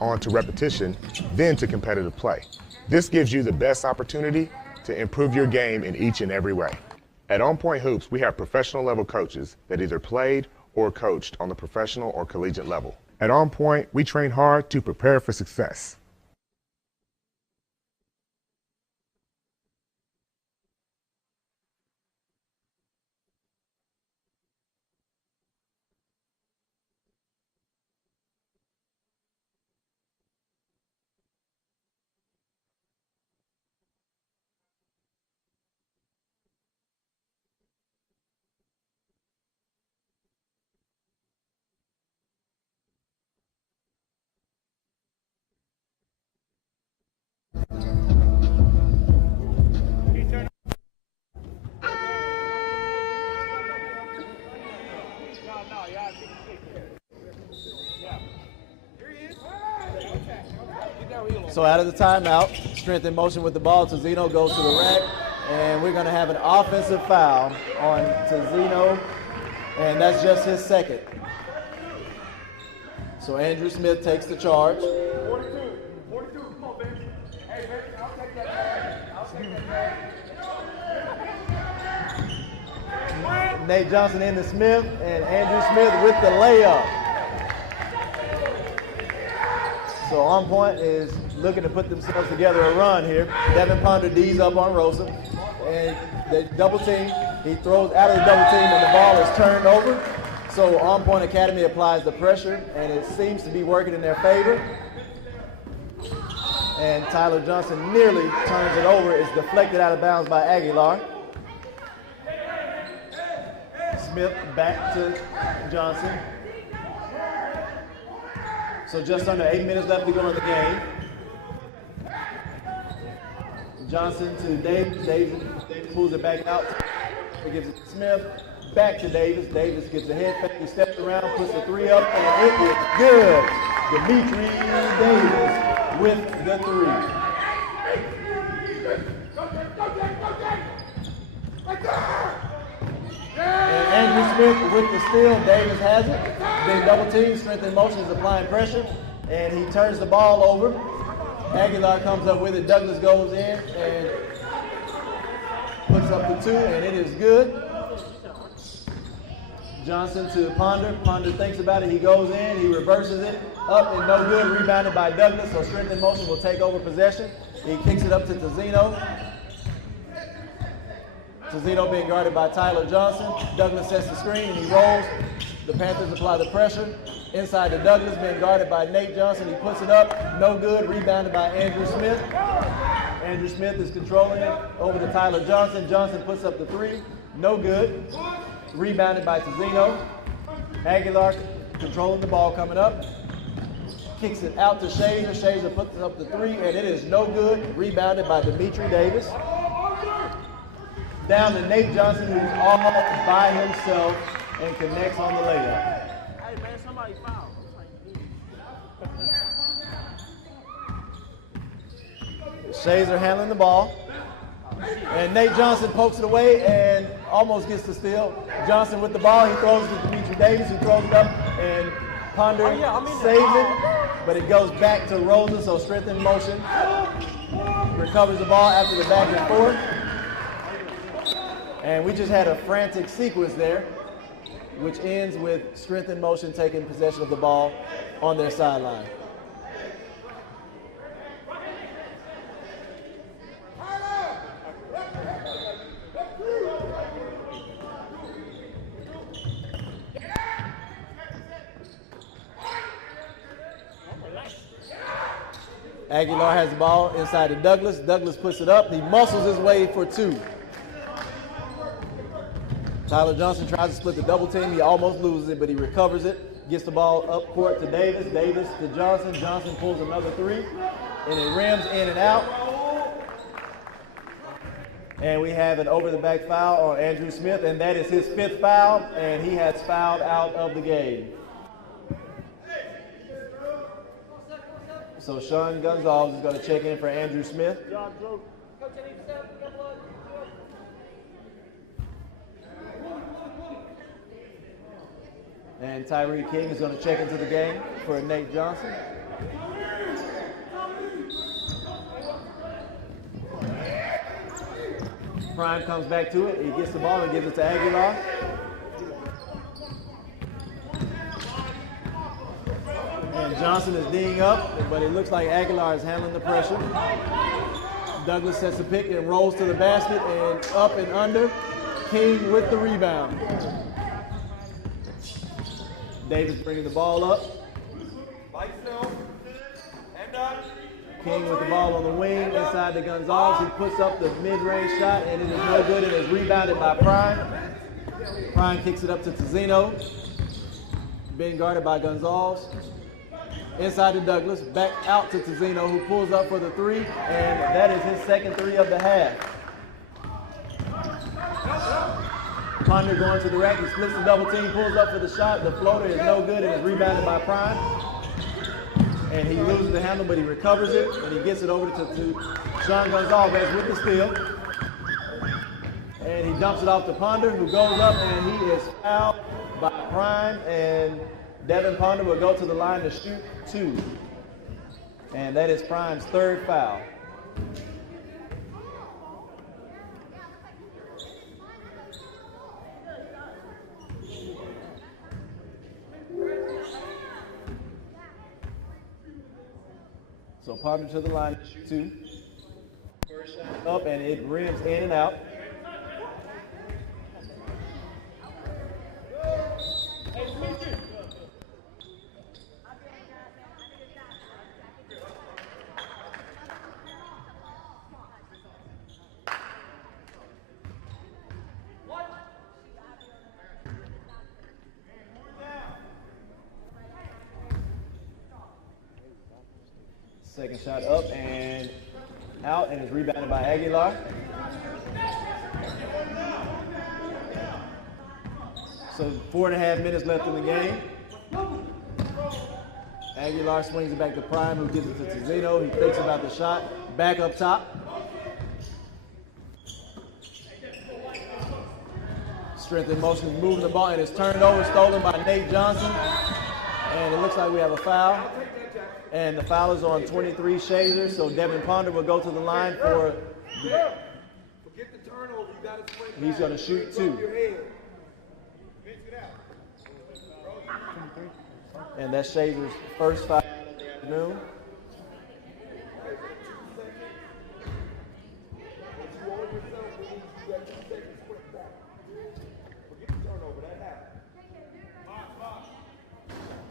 on to repetition, then to competitive play. This gives you the best opportunity to improve your game in each and every way. At OnPoint Hoops, we have professional level coaches that either played or coached on the professional or collegiate level. At OnPoint, we train hard to prepare for success. So out of the timeout, strength in motion with the ball. Tazino goes to the rack, and we're going to have an offensive foul on Tazino, and that's just his second. So Andrew Smith takes the charge. 42, come on, baby. Hey, baby, I'll take that. I'll take that. Nate Johnson into Smith, and Andrew Smith with the layup. So OnPoint is looking to put themselves together a run here. Devin Ponder D's up on Rosa, and they double team. He throws out of the double team, and the ball is turned over. So OnPoint Academy applies the pressure, and it seems to be working in their favor. And Tyler Johnson nearly turns it over. It's deflected out of bounds by Aguilar. Smith back to Johnson. So just under 8 minutes left to go in the game. Johnson to Davis. Davis pulls it back out. He gives it to Smith. Back to Davis. Davis gets a head fake. He steps around, puts the three up, and it is good. Dimitri Davis with the three. And Andrew Smith with the steal. Davis has it. Big double team. Strength in motion is applying pressure. And he turns the ball over. Aguilar comes up with it. Douglas goes in and puts up the two, and it is good. Johnson to Ponder. Ponder thinks about it. He goes in. He reverses it. Up and no good. Rebounded by Douglas. So strength in motion will take over possession. He kicks it up to Tazino. Tazino being guarded by Tyler Johnson. Douglas sets the screen and he rolls. The Panthers apply the pressure. Inside to Douglas, being guarded by Nate Johnson. He puts it up. No good. Rebounded by Andrew Smith. Andrew Smith is controlling it over to Tyler Johnson. Johnson puts up the three. No good. Rebounded by Tazino. Aguilar controlling the ball coming up. Kicks it out to Shazer. Shazer puts up the three, and it is no good. Rebounded by Dimitri Davis. Down to Nate Johnson, who's all by himself and connects on the layup. Hey, man, somebody foul. Shazer handling the ball. And Nate Johnson pokes it away and almost gets the steal. Johnson with the ball. He throws it to Dimitri Davis, who throws it up, and Ponder saves it. But it goes back to Rosen, so strength in motion. Recovers the ball after the back and forth. And we just had a frantic sequence there, which ends with strength in motion taking possession of the ball on their sideline. Aguilar has the ball inside to Douglas. Douglas puts it up. He muscles his way for two. Tyler Johnson tries to split the double team. He almost loses it, but he recovers it. Gets the ball up court to Davis. Davis to Johnson. Johnson pulls another three, and it rims in and out. And we have an over-the-back foul on Andrew Smith, and that is his fifth foul, and he has fouled out of the game. So Sean Gonzalez is going to check in for Andrew Smith. And Tyree King is going to check into the game for Nate Johnson. Prime comes back to it. He gets the ball and gives it to Aguilar. And Johnson is D'ing up, but it looks like Aguilar is handling the pressure. Douglas sets the pick and rolls to the basket and up and under. King with the rebound. Davis bringing the ball up. King with the ball on the wing inside to Gonzalez. He puts up the mid-range shot, and it is no good. It is rebounded by Prime. Prime kicks it up to Tazino. Being guarded by Gonzalez. Inside to Douglas. Back out to Tazino, who pulls up for the three, and that is his second three of the half. Ponder going to the rack. He splits the double team, pulls up for the shot. The floater is no good and is rebounded by Prime. And he loses the handle, but he recovers it, and he gets it over to Sean Gonzalez with the steal. And he dumps it off to Ponder, who goes up, and he is fouled by Prime, and Devin Ponder will go to the line to shoot 2. And that is Prime's 3rd foul. So Ponder to the line to shoot 2. First shot up, and it rims in and out. Second shot up and out, and is rebounded by Aguilar. So 4.5 minutes left in the game. Aguilar swings it back to Prime, who gives it to Tizino. He thinks about the shot. Back up top. Strength in motion is moving the ball, and it's turned over, stolen by Nate Johnson. And it looks like we have a foul. And the foul is on 23 Shazer, so Devin Ponder will go to the line for. Forget the turnover. You got to swing. He's going to shoot 2. And that's Shazer's first foul of the afternoon.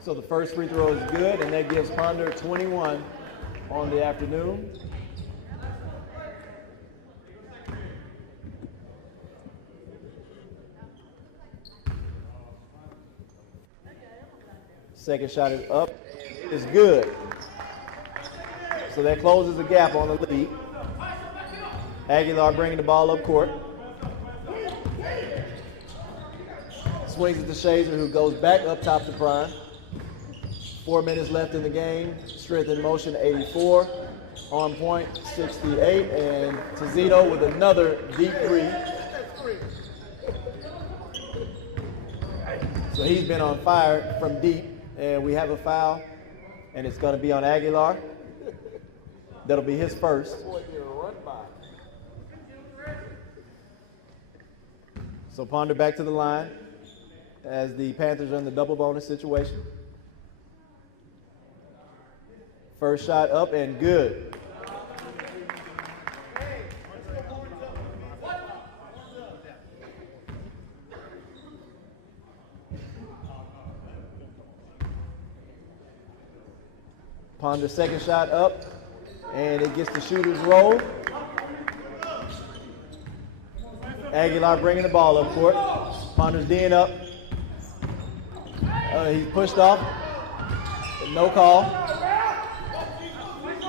So the first free throw is good, and that gives Ponder 21 on the afternoon. Second shot is up. It's good. So that closes the gap on the lead. Aguilar bringing the ball up court. Swings it to Shazer, who goes back up top to Prime. 4 minutes left in the game. Strength in motion 84. On point 68. And Tizino with another deep 3. So he's been on fire from deep. And we have a foul. And it's going to be on Aguilar. That'll be his first. So Ponder back to the line as the Panthers are in the double bonus situation. First shot up and good. Ponder's second shot up, and it gets the shooter's roll. Aguilar bringing the ball up court. Ponder's D'ing up. He's pushed off. No call.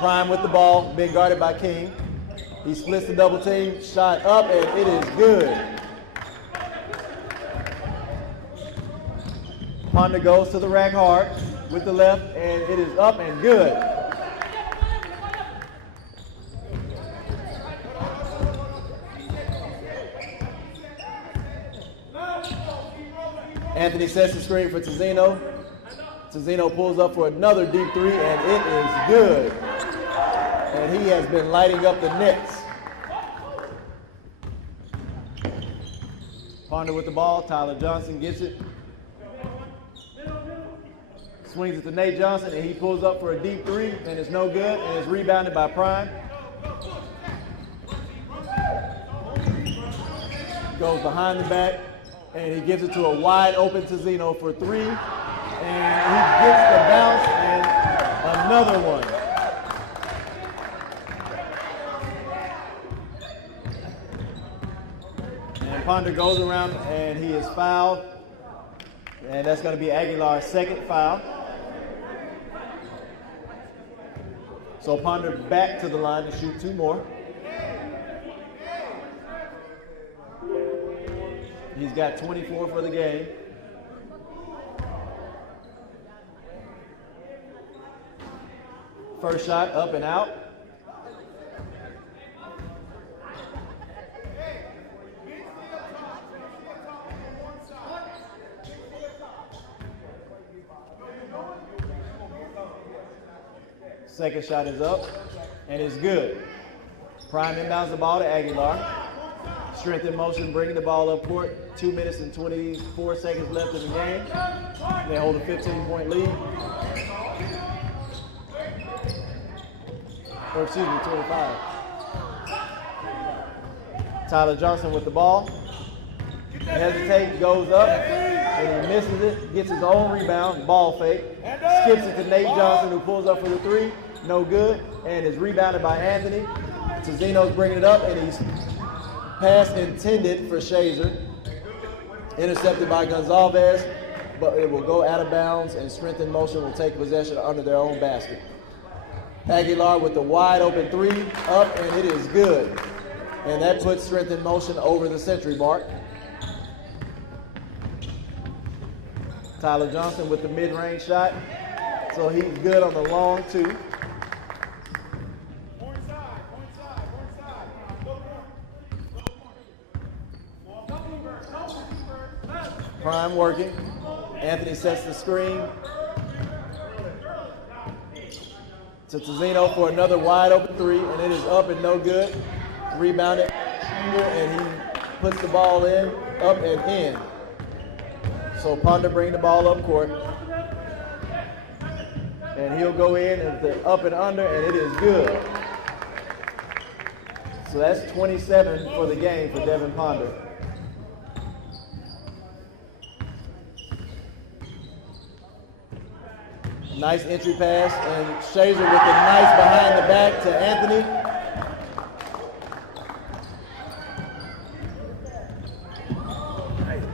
Prime with the ball, being guarded by King. He splits the double team, shot up, and it is good. Ponder goes to the rack hard with the left, and it is up and good. Anthony sets the screen for Tizino. Tizino pulls up for another deep 3, and it is good. And he has been lighting up the nets. Ponder with the ball. Tyler Johnson gets it. Swings it to Nate Johnson, and he pulls up for a deep 3, and it's no good, and it's rebounded by Prime. Goes behind the back, and he gives it to a wide open Tizino for 3. And he gets the bounce, and another one. And Ponder goes around, and he is fouled. And that's going to be Aguilar's second foul. So Ponder back to the line to shoot 2 more. He's got 24 for the game. First shot up and out. Second shot is up and it's good. Prime inbounds the ball to Aguilar. Strength in motion, bringing the ball up court. 2 minutes and 24 seconds left in the game. They hold a 15-point lead. Or excuse me, 25. Tyler Johnson with the ball. He hesitates, goes up, and he misses it. Gets his own rebound, ball fake. Skips it to Nate Johnson, who pulls up for the three. No good, and is rebounded by Anthony. Tizino's bringing it up, and he's pass intended for Shazer. Intercepted by Gonzalez, but it will go out of bounds, and Strength in Motion will take possession under their own basket. Aguilar with the wide open three, up, and it is good. And that puts Strength in Motion over the century mark. Tyler Johnson with the mid-range shot. So he's good on the long two. Prime working. Anthony sets the screen to Tizino for another wide open three, and it is up and no good. Rebounded, and he puts the ball in, up and in. So Ponder bring the ball up court, and he'll go in and the up and under, and it is good. So that's 27 for the game for Devin Ponder. Nice entry pass, and Shazer with the nice behind the back to Anthony.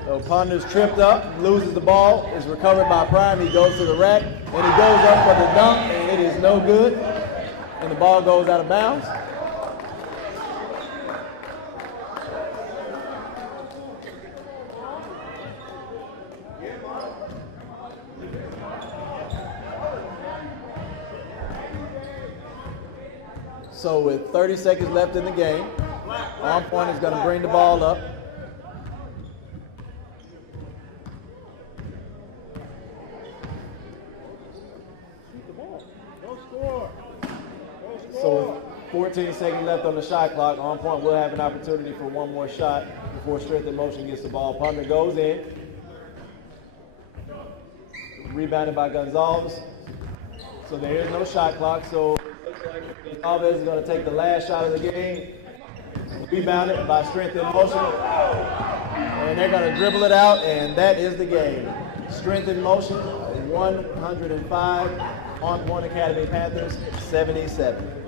So Ponder's tripped up, loses the ball, is recovered by Prime. He goes to the rack, and he goes up for the dunk, and it is no good. And the ball goes out of bounds. So with 30 seconds left in the game, OnPoint is going to bring the ball up. So with 14 seconds left on the shot clock, OnPoint will have an opportunity for one more shot before Strength in Motion gets the ball. Ponder goes in. Rebounded by Gonzalez. So there is no shot clock. So Gonzalez is going to take the last shot of the game. Rebounded by Strength in Motion. And they're going to dribble it out, and that is the game. Strength in Motion, 105. OnPoint Academy Panthers, 77.